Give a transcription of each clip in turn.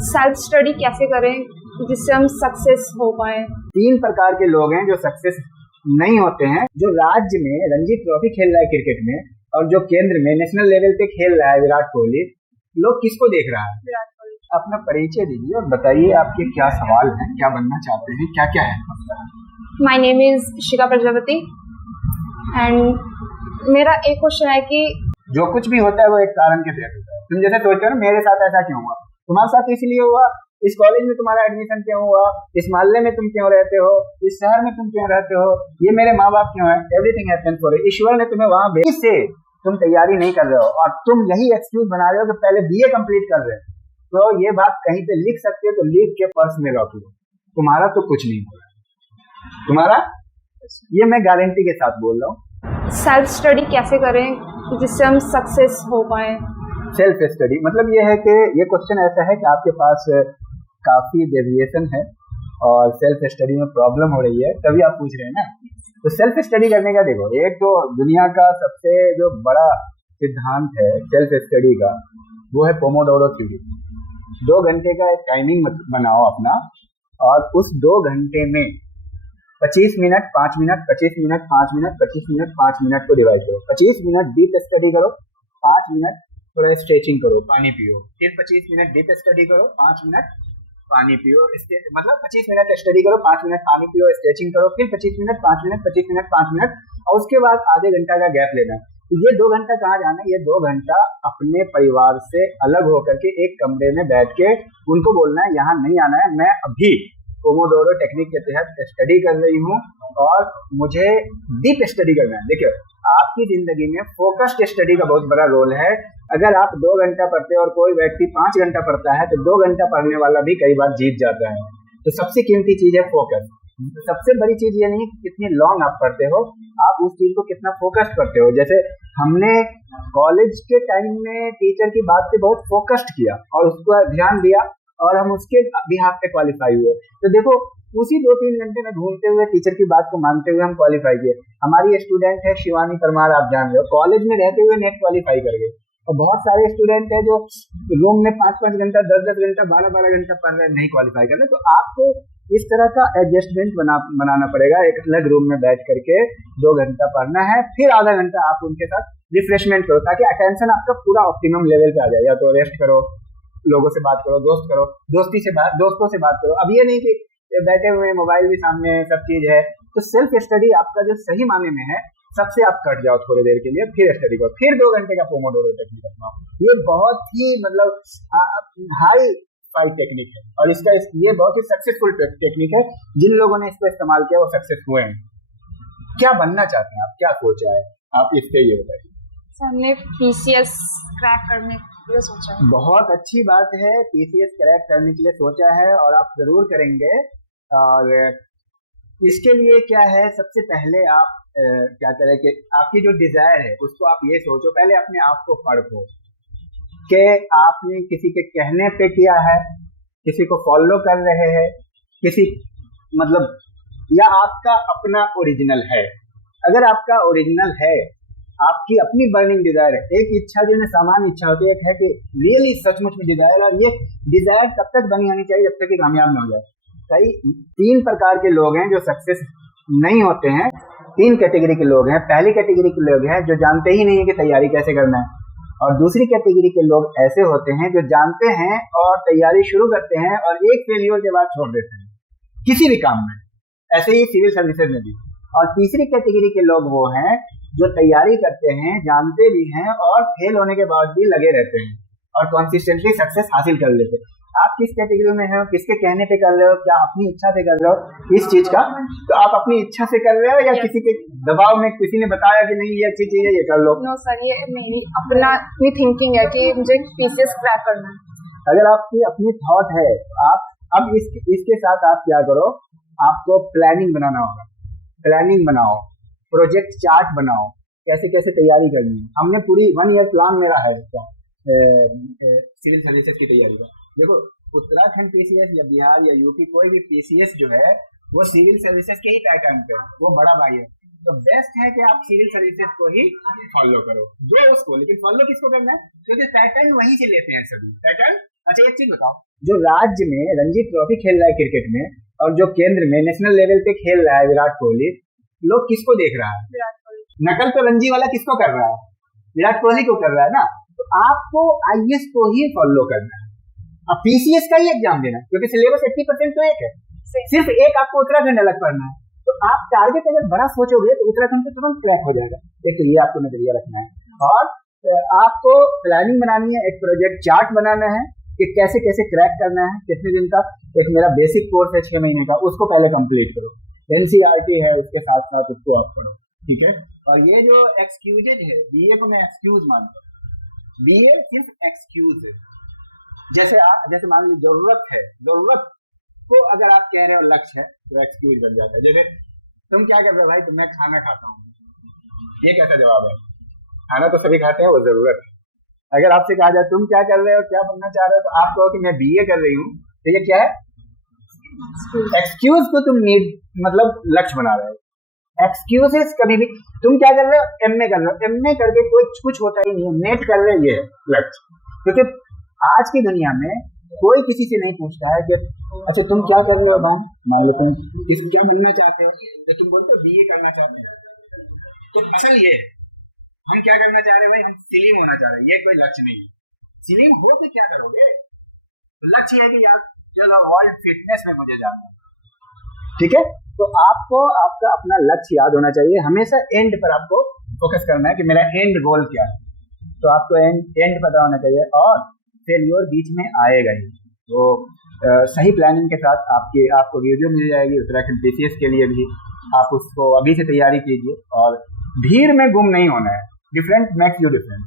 Self study कैसे करें जिससे हम सक्सेस हो पाए। 3 प्रकार के लोग हैं जो सक्सेस नहीं होते हैं। जो राज्य में रणजी ट्रॉफी खेल रहा है क्रिकेट में और जो केंद्र में नेशनल लेवल पे खेल रहा है विराट कोहली, लोग किसको देख रहा है? विराट कोहली। अपना परिचय दीजिए और बताइए आपके क्या सवाल हैं, क्या बनना चाहते हैं, क्या क्या है। My name is Shikha Prajapati and मेरा एक क्वेश्चन है कि जो कुछ भी होता है वो एक कारण के तहत होता है। तुम जैसे सोचते हो ना मेरे साथ ऐसा क्यों हुआ, तुम्हारे साथ इसलिए हुआ, इस कॉलेज में तुम्हारा एडमिशन क्यों हुआ, इस मोहल्ले में तुम क्यों रहते हो, इस शहर में तुम क्यों रहते हो, ये मेरे माँ बाप क्यों है, एवरीथिंग हैपेंस फॉर ईश्वर ने तुम्हें वहां भेजा। से तुम तैयारी नहीं कर रहे हो और तुम यही एक्सक्यूज बना रहे हो कि पहले बीए कंप्लीट कर रहे हो, तो ये बात कहीं पे लिख सकते हो तो लिख के पर्स में रख लो। तुम्हारा तो कुछ नहीं हो रहा, तुम्हारा ये मैं गारंटी के साथ बोल रहा हूँ। सेल्फ स्टडी कैसे करें जिससे हम सक्सेस हो पाए। सेल्फ स्टडी मतलब ये है कि ये क्वेश्चन ऐसा है कि आपके पास काफी डेविएशन है और सेल्फ स्टडी में प्रॉब्लम हो रही है, तभी आप पूछ रहे हैं ना। तो सेल्फ स्टडी करने का देखो, एक तो दुनिया का सबसे जो बड़ा सिद्धांत है सेल्फ स्टडी का वो है पोमोडोरो थ्योरी। 2 घंटे का एक टाइमिंग बनाओ अपना और उस 2 घंटे में 25 minute 5 minute 25 minute 5 minute 25 minute 5 minute को डिवाइड करो। 25 मिनट डीप स्टडी करो, 5 मिनट थोड़ा स्ट्रेचिंग करो, पानी पियो, फिर 25 मिनट डीप स्टडी करो, 5 मिनट पानी पियो, इसके मतलब 25 मिनट स्टडी करो, 5 मिनट पानी पियो, स्ट्रेचिंग करो, फिर 25 मिनट 5 मिनट 25 मिनट 5 मिनट और उसके बाद आधे घंटा का गैप लेना। तो ये 2 घंटा कहाँ जाना है? ये 2 घंटा अपने परिवार से अलग होकर के एक कमरे में बैठ के उनको बोलना है यहाँ नहीं आना है, मैं अभी पोमोडोरो टेक्निक के तहत स्टडी कर रही हूँ और मुझे डीप स्टडी करना है। देखिए आपकी जिंदगी में फोकस्ड स्टडी का बहुत बड़ा रोल है। अगर आप 2 घंटा पढ़ते हैं और कोई व्यक्ति 5 घंटा पढ़ता है तो 2 घंटा पढ़ने वाला भी कई बार जीत जाता है। तो सबसे कीमती चीज है फोकस। सबसे बड़ी चीज ये नहीं कितनी लॉन्ग आप पढ़ते हो, आप उस चीज को कितना फोकस्ड करते हो। जैसे हमने कॉलेज के टाइम में टीचर की बात पे बहुत फोकस्ड किया और उसको ध्यान दिया और हम उसके बिहाफ पे क्वालिफाई हुए। तो देखो उसी 2-3 घंटे में घूमते हुए टीचर की बात को मानते हुए हम क्वालिफाई किए। हमारी स्टूडेंट है शिवानी परमार, आप जान रहे हो, कॉलेज में रहते हुए नेट क्वालिफाई कर गए। और बहुत सारे स्टूडेंट है जो रूम में 5-5 घंटा 10-10 घंटा 12-12 घंटा पढ़ रहे हैं, नहीं क्वालिफाई कर रहे। तो आपको इस तरह का एडजस्टमेंट बनाना पड़ेगा। एक अलग रूम में बैठ करके 2 घंटा पढ़ना है, फिर आधा घंटा आप उनके साथ रिफ्रेशमेंट करो ताकि अटेंशन आपका पूरा ऑप्टिमम लेवल पे आ जाए। या तो रेस्ट करो, लोगों से बात करो, दोस्तों से बात करो। अब ये नहीं कि बैठे हुए मोबाइल भी सामने है, सब चीज है। तो सेल्फ स्टडी आपका जो सही माने में है, सबसे आप कट जाओ थोड़ी देर के लिए, फिर स्टडी करो, फिर 2 घंटे का पोमोडोरो टेक्निक अपनाओ। ये बहुत ही मतलब हाई फाई टेक्निक है और इसका ये बहुत ही सक्सेसफुल टेक्निक है। जिन लोगों ने इसको इस्तेमाल किया वो सक्सेस हुए हैं। क्या बनना चाहते हैं आप, क्या सोचा है आप, इसके ये बताइए। हमने पीसीएस क्रैक करने के लिए सोचा है। बहुत अच्छी बात है, पीसीएस क्रैक करने के लिए सोचा है और आप जरूर करेंगे। और इसके लिए क्या है, सबसे पहले आप क्या करें कि आपकी जो डिजायर है उसको आप ये सोचो, पहले अपने आप को परखो कि आपने किसी के कहने पे किया है, किसी को फॉलो कर रहे हैं, किसी मतलब या आपका अपना ओरिजिनल है। अगर आपका ओरिजिनल है, आपकी अपनी बर्निंग डिजायर है, एक इच्छा जो है सामान्य इच्छा होती है, एक है कि रियली सचमुच में डिजायर, और ये डिजायर तब तक बनी होनी चाहिए जब तक कि कामयाब न हो जाए। कई 3 प्रकार के लोग हैं जो सक्सेस नहीं होते हैं। 3 कैटेगरी के लोग हैं। पहली कैटेगरी के लोग हैं जो जानते ही नहीं है कि तैयारी कैसे करना है, और दूसरी कैटेगरी के लोग ऐसे होते हैं जो जानते हैं और तैयारी शुरू करते हैं और एक फेलियर के बाद छोड़ देते हैं किसी भी काम में, ऐसे ही सिविल सर्विसेज में भी। और तीसरी कैटेगरी के लोग वो हैं जो तैयारी करते हैं, जानते भी हैं और फेल होने के बाद भी लगे रहते हैं और कंसिस्टेंटली सक्सेस हासिल कर लेते हैं। आप किस कैटेगरी में हो, किसके कहने पे कर रहे हो, क्या अपनी इच्छा से कर रहे हो इस चीज का? तो आप अपनी इच्छा से कर रहे हो या किसी के दबाव में, किसी ने बताया कि नहीं ये अच्छी चीज है ये कर लो? नो सर, ये मेरी अपनी थिंकिंग है कि मुझे पीसीएस क्रैक करना है। अगर आपकी अपनी थॉट है, आप अब इसके साथ आप क्या करो, आपको प्लानिंग बनाना होगा। प्लानिंग बनाओ, प्रोजेक्ट चार्ट बनाओ, कैसे कैसे तैयारी करनी है। हमने पूरी 1 ईयर प्लान मेरा है इसका सिविल सर्विसेज की तैयारी का। देखो उत्तराखंड पीसीएस या बिहार या यूपी कोई भी पीसीएस जो है वो सिविल सर्विसेज के ही पैटर्न पे, वो बड़ा भाई है। तो बेस्ट है कि आप सिविल सर्विसेज को ही फॉलो करो, जो उसको, लेकिन फॉलो किसको करना है, क्योंकि पैटर्न वहीं से लेते हैं सभी पैटर्न। अच्छा एक चीज बताओ, जो राज्य में रणजी ट्रॉफी खेल रहा है क्रिकेट में, और जो केंद्र में नेशनल लेवल पे खेल रहा है विराट कोहली, लोग किसको देख रहा है? विराट कोहली। नकल तो रणजी वाला किसको कर रहा है? विराट कोहली को कर रहा है ना। तो आपको आईएएस को ही फॉलो करना है, अब पीसीएस का ही एग्जाम देना, क्योंकि सिलेबस 80% तो एक है, सिर्फ एक आपको उत्तराखंड अलग पढ़ना है। तो आप टारगेट अगर बड़ा सोचोगे तो उत्तराखंड से तुरंत क्रैक हो जाएगा। एक तो ये आपको नजरिया रखना है, और आपको प्लानिंग बनानी है, एक प्रोजेक्ट चार्ट बनाना है कि कैसे कैसे क्रैक करना है, कितने दिन का। एक मेरा बेसिक कोर्स है 6 महीने का, उसको पहले कंप्लीट करो। एनसीईआरटी है, उसके साथ साथ उसको आप पढ़ो, ठीक है। और ये जो एक्सक्यूजेज है, बीए को मैं एक्सक्यूज मानता हूँ, बीए सिर्फ एक्सक्यूज है। जैसे मान लीजिए जरूरत है, जरूरत को अगर आप कह रहे हो लक्ष्य है तो एक्सक्यूज बन जाता है। जैसे तुम क्या कर रहे हो भाई? तो मैं खाना खाता हूँ, ये कैसा जवाब है? खाना तो सभी खाते हैं, वो जरूरत है। अगर आपसे कहा जाए तुम क्या कर रहे हो, क्या बनना चाह रहे हो, तो आप कहो कि मैं बीए कर रही हूँ, तो ये क्या है? एक्सक्यूज को तुम नीड मतलब लक्ष्य बना रहे हो। एक्सक्यूजेस कभी भी, तुम क्या कर रहे हो? एमए कर रहे हो, एमए करके कुछ होता ही नहीं है, नेट कर रहे हो, ये लक्ष्य। क्योंकि आज की दुनिया में कोई किसी से नहीं पूछता है कि अच्छा तुम क्या कर रहे हो भाई, मान लो तुम क्या बनना चाहते हो, तो तुम बोलते हो बीए करना चाहते हो। तो असल ये हम क्या करना चाह रहे हैं भाई? हम स्लिम होना चाह रहे हैं, ये कोई लक्ष्य नहीं है। स्लिम हो के क्या करोगे? तो लक्ष्य है कि यार चलो वर्ल्ड फिटनेस में मुझे जाना है, ठीक है। तो आपको आपका अपना लक्ष्य याद होना चाहिए, हमेशा एंड पर आपको फोकस करना है कि मेरा एंड गोल क्या है। तो आपको एंड पता होना चाहिए, और फेल्योर बीच में आएगा ही। तो सही प्लानिंग के साथ आपको वीडियो मिल जाएगी उत्तराखंड पीसीएस के लिए भी। आप उसको अभी से तैयारी कीजिए, और भीड़ में गुम नहीं होना है। डिफरेंट मेक्स यू डिफरेंस,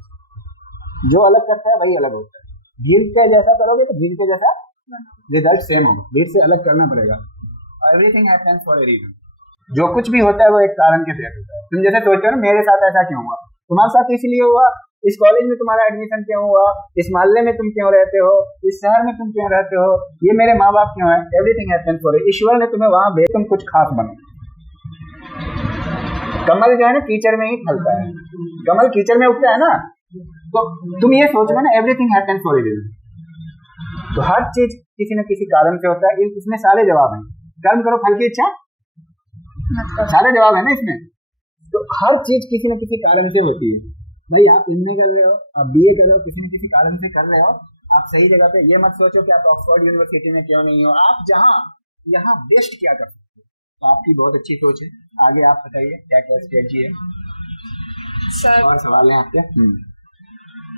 जो अलग करता है वही अलग होता है। भीड़ के जैसा करोगे तो भीड़ के जैसा रिजल्ट सेम होगा, भीड़ से अलग करना पड़ेगा। Everything happens for a reason, जो कुछ भी होता है वो एक कारण के तहत होता है। तुम जैसे सोचते हो ना मेरे साथ ऐसा क्यों हुआ, तुम्हारे साथ इसलिए हुआ, इस कॉलेज में तुम्हारा एडमिशन क्यों हुआ, इस मोहल्ले में तुम क्यों रहते हो, इस शहर में तुम क्यों रहते हो, ये मेरे माँ बाप क्यों है। एवरीथिंग हैपेंस फॉर, ईश्वर ने तुम्हें वहां भेज, तुम कुछ खास बनो। कमल जो है ना कीचड़ में ही फलता है, कमल कीचड़ में उगता है ना। तो तुम ये सोच लो ना, everything happens for a reason. तो हर चीज किसी न किसी कारण से होता है। इसमें सारे जवाब हैं, कर्म करो फल की इच्छा, सारे जवाब है ना इसमें। तो हर चीज किसी न किसी कारण से होती है। भाई आप एमए कर रहे हो, आप बीए कर रहे हो, किसी न किसी कारण से कर रहे हो, आप सही जगह पे। ये मत सोचो कि आप ऑक्सफोर्ड यूनिवर्सिटी में क्यों नहीं हो, आप जहाँ यहाँ बेस्ट क्या कर सकते हो। तो आपकी बहुत अच्छी सोच है। आगे आप बताइए क्या क्या स्ट्रेटजी है सर। और सवाल है आपके?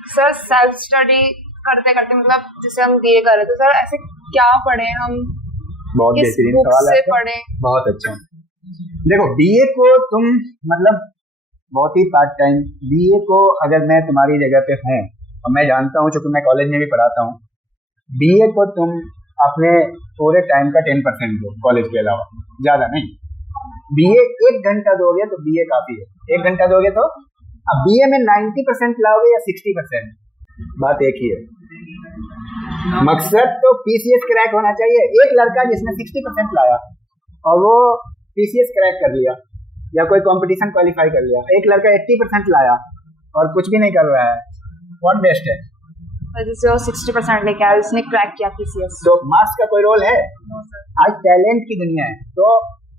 सर सेल्फ स्टडी करते करते मतलब जैसे हम बीए कर रहे थे सर, ऐसे क्या पढ़े हम, बहुत किस बेहतरीन बुक सवाल से है, पढ़े? बहुत अच्छा। देखो बीए को तुम मतलब बहुत ही पार्ट टाइम, बीए को अगर मैं तुम्हारी जगह पे हूँ, और मैं जानता हूँ क्योंकि मैं कॉलेज में भी पढ़ाता हूँ, बीए को तुम अपने पूरे टाइम का 10% दो, कॉलेज के अलावा, ज्यादा नहीं। बीए 1 घंटा दोगे तो बीए काफी है, 1 घंटा दोगे तो। अब बीए में 90% लाओगे या 60%, बात एक ही है। मकसद तो पीसीएस क्रैक होना चाहिए। एक लड़का जिसने 60% लाया और वो पीसीएस क्रैक कर लिया या कोई कंपटीशन क्वालिफाई कर लिया, एक लड़का 80% लाया और कुछ भी नहीं कर रहा है, कौन बेस्ट है? जैसे वो 60% लेके आया, उसने क्रैक किया पीसीएस। तो मार्क्स का कोई रोल है? आज टैलेंट की दुनिया है। तो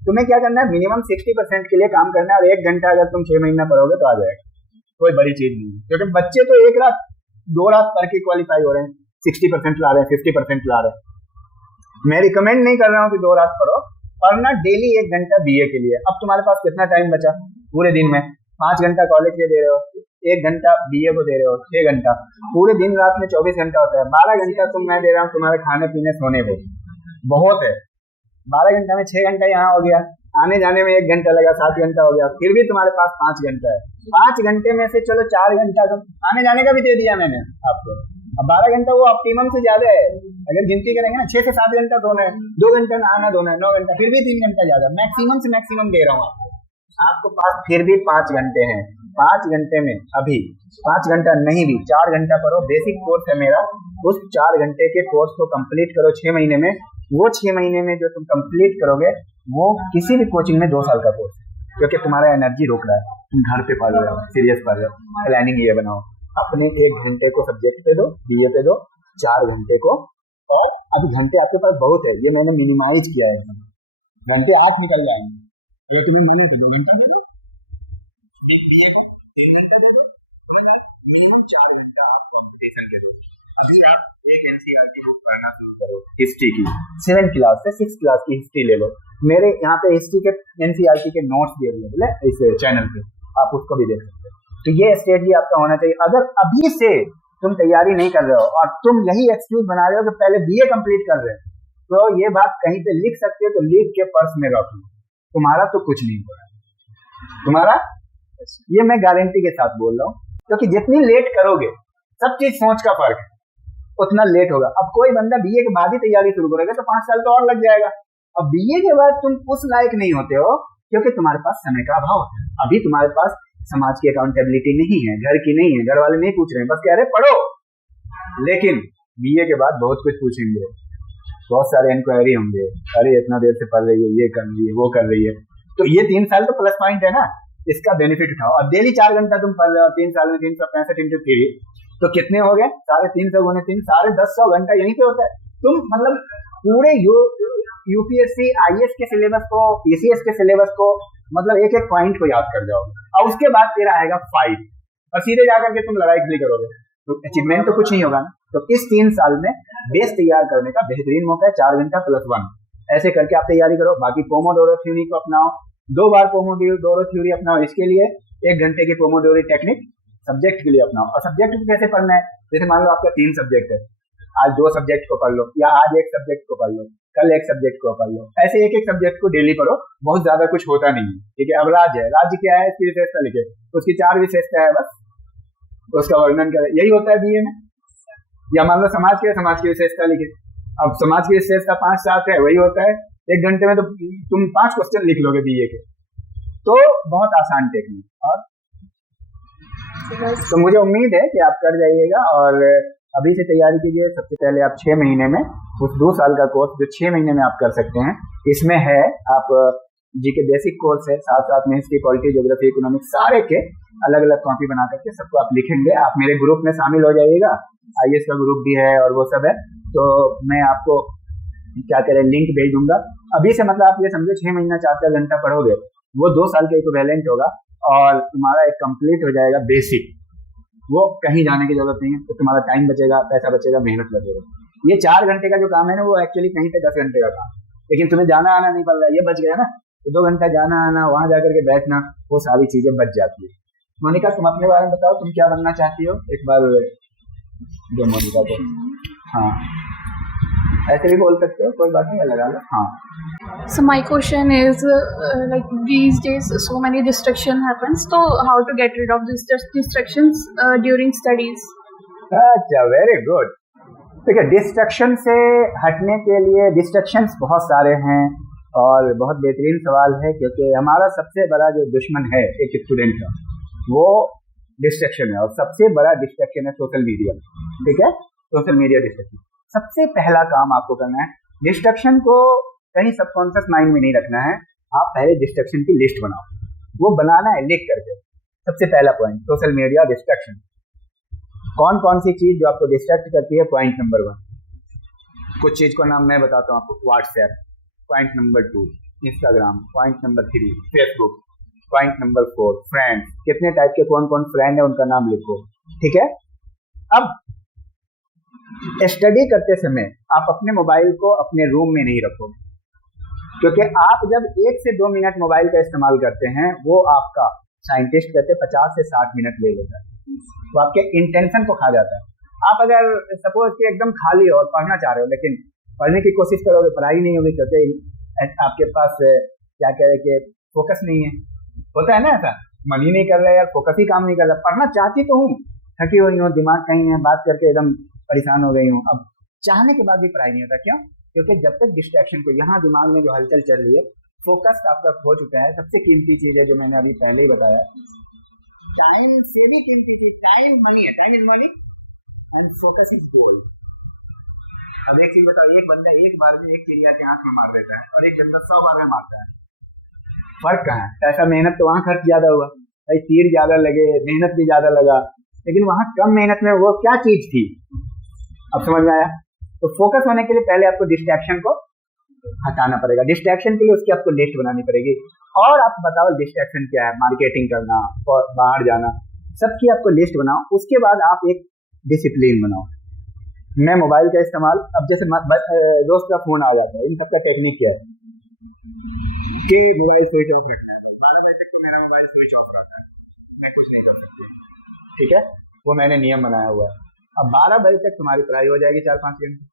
तुम्हें क्या करना है, मिनिमम 60% के लिए काम करना है, और 1 घंटा अगर तुम 6 महीना पढ़ोगे तो आ जाएगा, कोई बड़ी चीज नहीं है। क्योंकि बच्चे तो 1 रात 2 रात पढ़ के क्वालिफाई हो रहे हैं, 60% ला रहे हैं, 50% ला रहे हैं। मैं रिकमेंड नहीं कर रहा हूँ कि 2 रात पढ़ो, पढ़ना डेली 1 घंटा बीए के लिए। अब तुम्हारे पास कितना टाइम बचा पूरे दिन में? 5 घंटा कॉलेज के दे रहे हो, 1 घंटा बीए को दे रहे हो, 6 घंटा। पूरे दिन रात में 24 घंटा होता है, 12 घंटा मैं दे रहा हूँ तुम्हारे खाने पीने सोने को, बहुत है। 12 घंटा में 6 घंटा यहाँ हो गया, आने जाने में 1 घंटा लगा, 7 घंटा हो गया, फिर भी तुम्हारे पास 5 घंटा है। 5 घंटे में से चलो 4 घंटा तो आने जाने का भी दे दिया मैंने आपको। अब 12 घंटा वो ऑप्टिमम से ज्यादा है। अगर गिनती करेंगे ना 6 से 7 घंटा सोना है, 2 घंटा नहाना धोना है, 9 घंटा, फिर भी 3 घंटा ज्यादा, मैक्सिमम से मैक्सिमम दे रहा हूँ आपको। आपको पास फिर भी 5 घंटे हैं। 5 घंटे में अभी 5 घंटा नहीं भी 4 घंटा पढ़ो, बेसिक कोर्स है मेरा, उस 4 घंटे के कोर्स को कंप्लीट करो 6 महीने में। वो 6 महीने में जो तुम कंप्लीट करोगे वो किसी भी कोचिंग में 2 साल का कोर्स है, क्योंकि तुम्हारा एनर्जी रोक रहा है, तुम घर पे पढ़ रहे हो, सीरियस पढ़ रहे हो। प्लानिंग ये बनाओ, अपने 1 घंटे को सब्जेक्ट पे दो, बीए पे दो, 4 घंटे को और अभी घंटे आपके पास बहुत है, ये मैंने मिनिमाइज किया है एकदम, घंटे आठ निकल जाएंगे। अगर तुम्हें मन है तो 2 घंटा दे दो, बीए को 3 घंटा दे दो, तुम्हें मिनिमम 4 घंटा आप कॉम्पिटिशन के दो। अभी आप एक एनसीईआरटी बुक पढ़ना शुरू करो हिस्ट्री की, 7 क्लास से 6 क्लास की हिस्ट्री ले लो। मेरे यहाँ पे हिस्ट्री के एनसीईआरटी के नोट्स भी अवेलेबल है इस चैनल पे, आप उसको भी देख सकते हो। तो ये स्ट्रेटजी आपका होना चाहिए। अगर अभी से तुम तैयारी नहीं कर रहे हो और तुम यही एक्सक्यूज बना रहे हो कि पहले बीए कंप्लीट कर रहे हो, तो ये बात कहीं पे लिख सकते हो तो लिख के पर्स में रख लो, तुम्हारा तो कुछ नहीं हो रहा तुम्हारा, ये मैं गारंटी के साथ बोल रहा हूँ। क्योंकि जितनी लेट करोगे, सब चीज सोच का फर्क है, उतना लेट होगा। अब कोई बंदा बीए के बाद ही तैयारी शुरू करेगा तो 5 साल तो और लग जाएगा। अब बीए के बाद तुम उस लायक नहीं होते हो क्योंकि तुम्हारे पास समय का अभाव है। अभी तुम्हारे पास समाज की अकाउंटेबिलिटी नहीं है, घर की नहीं है, घर वाले नहीं पूछ रहे हैं, बस कह रहे पढ़ो। लेकिन बीए के बाद बहुत कुछ पूछेंगे, बहुत सारे इंक्वायरी होंगे, अरे इतना देर से पढ़ रही है, ये कर रही है, वो कर रही है। तो ये 3 साल तो प्लस पॉइंट है ना, इसका बेनिफिट उठाओ। अब डेली 4 घंटा तुम पढ़ रहे हो, 3 साल में 365 इंटू 3, तो कितने हो गए? 350 गुने 3, 150 घंटा यहीं पे होता है। तुम मतलब पूरे यूपीएससी आईएएस के सिलेबस को, ईसीएस के सिलेबस को, मतलब एक एक पॉइंट को याद कर जाओगे और उसके बाद तेरा आएगा 5 और सीधे जाकर के तुम लड़ाई भी करोगे, तो अचीवमेंट तो कुछ नहीं होगा ना। तो इस 3 साल में बेस तैयार करने का बेहतरीन मौका है, 4 घंटा प्लस 1 ऐसे करके आप तैयारी करो। बाकी पोमोडोरो थ्योरी को अपनाओ, 2 बार पोमोडोरो थ्योरी अपनाओ, इसके लिए 1 घंटे की पोमोडोरो टेक्निक सब्जेक्ट के लिए अपनाओ। और सब्जेक्ट को कैसे पढ़ना है, जैसे मान लो आपका 3 सब्जेक्ट है, आज 2 सब्जेक्ट को पढ़ लो, या आज 1 सब्जेक्ट को पढ़ लो, कल 1 सब्जेक्ट को पढ़ लो, ऐसे एक एक सब्जेक्ट को डेली पढ़ो। बहुत ज्यादा कुछ होता नहीं है, ठीक है। अब राज्य है, राज्य क्या है, इसकी विशेषता लिखे, उसकी 4 विशेषता है बस, उसका वर्णन करें, यही होता है बीए में। या मान लो समाज के, समाज की विशेषता लिखे, अब समाज की विशेषता 5-7 है, वही होता है। 1 घंटे में तो तुम 5 क्वेश्चन लिख लोगे बीए के, तो बहुत आसान टेक्निक। और तो मुझे उम्मीद है कि आप कर जाइएगा और अभी से तैयारी कीजिए। सबसे पहले आप 6 महीने में उस 2 साल का कोर्स जो 6 महीने में आप कर सकते हैं, इसमें है आप जी के बेसिक कोर्स है, साथ साथ में हिस्ट्री, पॉलिटी, ज्योग्राफी, इकोनॉमिक्स, सारे के अलग अलग कॉपी बना करके सबको आप लिखेंगे। आप मेरे ग्रुप में शामिल हो जाइएगा, आईएएस का ग्रुप भी है और वो सब है, तो मैं आपको क्या करें लिंक भेज दूंगा। अभी से मतलब आप ये समझो 6 महीना 4-4 घंटा पढ़ोगे, वो 2 साल के इक्विवेलेंट होगा और तुम्हारा एक कंप्लीट हो जाएगा बेसिक। वो कहीं जाने की जरूरत नहीं है, तो तुम्हारा टाइम बचेगा, पैसा बचेगा, मेहनत बचेगा। ये 4 घंटे का जो काम है ना, वो एक्चुअली कहीं पे 10 घंटे का काम, लेकिन तुम्हें जाना आना नहीं पड़ रहा है, ये बच गया ना। तो 2 घंटा जाना आना, वहां जाकर के बैठना, वो सारी चीजें बच जाती है। मोनिका, तुम अपने बारे में बताओ, तुम क्या बनना चाहती हो? एक बार जो मोनिका को, हाँ ऐसे भी बोल सकते हो, कोई बात नहीं, लगा लो। हाँ, So my question is, like these days, so many distraction happens. So how to get rid of these distractions during studies? अच्छा, वेरी गुड। ठीक है, डिस्ट्रक्शन से हटने के लिए डिस्ट्रक्शंस बहुत सारे हैं और बहुत बेहतरीन सवाल है, क्योंकि हमारा सबसे बड़ा जो दुश्मन है एक स्टूडेंट का, वो डिस्ट्रक्शन है। और सबसे बड़ा डिस्ट्रक्शन है सोशल मीडिया, ठीक है, सोशल मीडिया डिस्ट्रक्शन। सबसे पहला काम आपको करना है, डिस्ट्रक्शन को कहीं सबकॉन्शियस माइंड में नहीं रखना है। आप पहले डिस्ट्रक्शन की लिस्ट बनाओ, वो बनाना है लिख करके। सबसे पहला पॉइंट, सोशल मीडिया डिस्ट्रक्शन, कौन कौन सी चीज जो आपको डिस्ट्रैक्ट करती है। पॉइंट नंबर 1, कुछ चीज को नाम मैं बताता हूँ आपको, WhatsApp. Point number 2, Instagram. Point number 3, Facebook. Point number 4, friends. कितने टाइप के कौन कौन फ्रेंड है उनका नाम लिखो, ठीक है। अब स्टडी करते समय आप अपने मोबाइल को अपने रूम में नहीं रखोगे, क्योंकि आप जब 1 से 2 मिनट मोबाइल का इस्तेमाल करते हैं, वो आपका साइंटिस्ट कहते हैं 50 से 60 मिनट ले लेता है, तो आपके इंटेंशन को खा जाता है। आप अगर सपोज कि एकदम खाली हो और पढ़ना चाह रहे हो, लेकिन पढ़ने की कोशिश करोगे, पढ़ाई नहीं होगी, क्योंकि आपके पास क्या कह रहे कि फोकस नहीं है। होता है ना ऐसा, मन ही नहीं कर रहा है यार, फोकस ही काम नहीं कर रहा, पढ़ना चाहती तो हूँ, थकी हुई हूँ, दिमाग कहीं है, बात करके एकदम परेशान हो गई हूँ, अब चाहने के बाद भी पढ़ाई नहीं होता। क्यों? क्योंकि जब तक डिस्ट्रैक्शन को, यहाँ दिमाग में जो हलचल चल रही है, फोकस आपका खो चुका है। सबसे कीमती चीज है जो मैंने अभी पहले ही बताया, टाइम से भी कीमती चीज टाइम मनी है। Time is money and focus is gold. अब एक चीज बताओ, एक बंदा एक बार में एक चिड़िया के आंख में मार देता है और एक बंदा 100 बार में मारता है, फर्क कहाँ है? पैसा मेहनत तो वहां खर्च ज्यादा हुआ भाई, तीर ज्यादा लगे, मेहनत भी ज्यादा लगा, लेकिन वहां कम मेहनत में वो क्या चीज थी, अब समझ में आया? तो फोकस होने के लिए पहले आपको डिस्ट्रैक्शन को हटाना पड़ेगा। डिस्ट्रैक्शन के लिए उसकी आपको लिस्ट बनानी पड़ेगी। और आप बताओ डिस्ट्रैक्शन क्या है? मार्केटिंग करना और बाहर जाना, सबकी आपको लिस्ट बनाओ। उसके बाद आप एक डिसिप्लिन बनाओ। मैं मोबाइल का इस्तेमाल, अब जैसे दोस्त का फोन आ जाता है, इन सबका टेक्निक क्या है कि मोबाइल स्विच ऑफ रखना है। 12 बजे तक तो मेरा मोबाइल स्विच ऑफ रहता है, मैं कुछ नहीं कर सकती, ठीक है, वो मैंने नियम बनाया हुआ है। अब 12 बजे तक तुम्हारी पढ़ाई हो जाएगी 4-5 घंटे,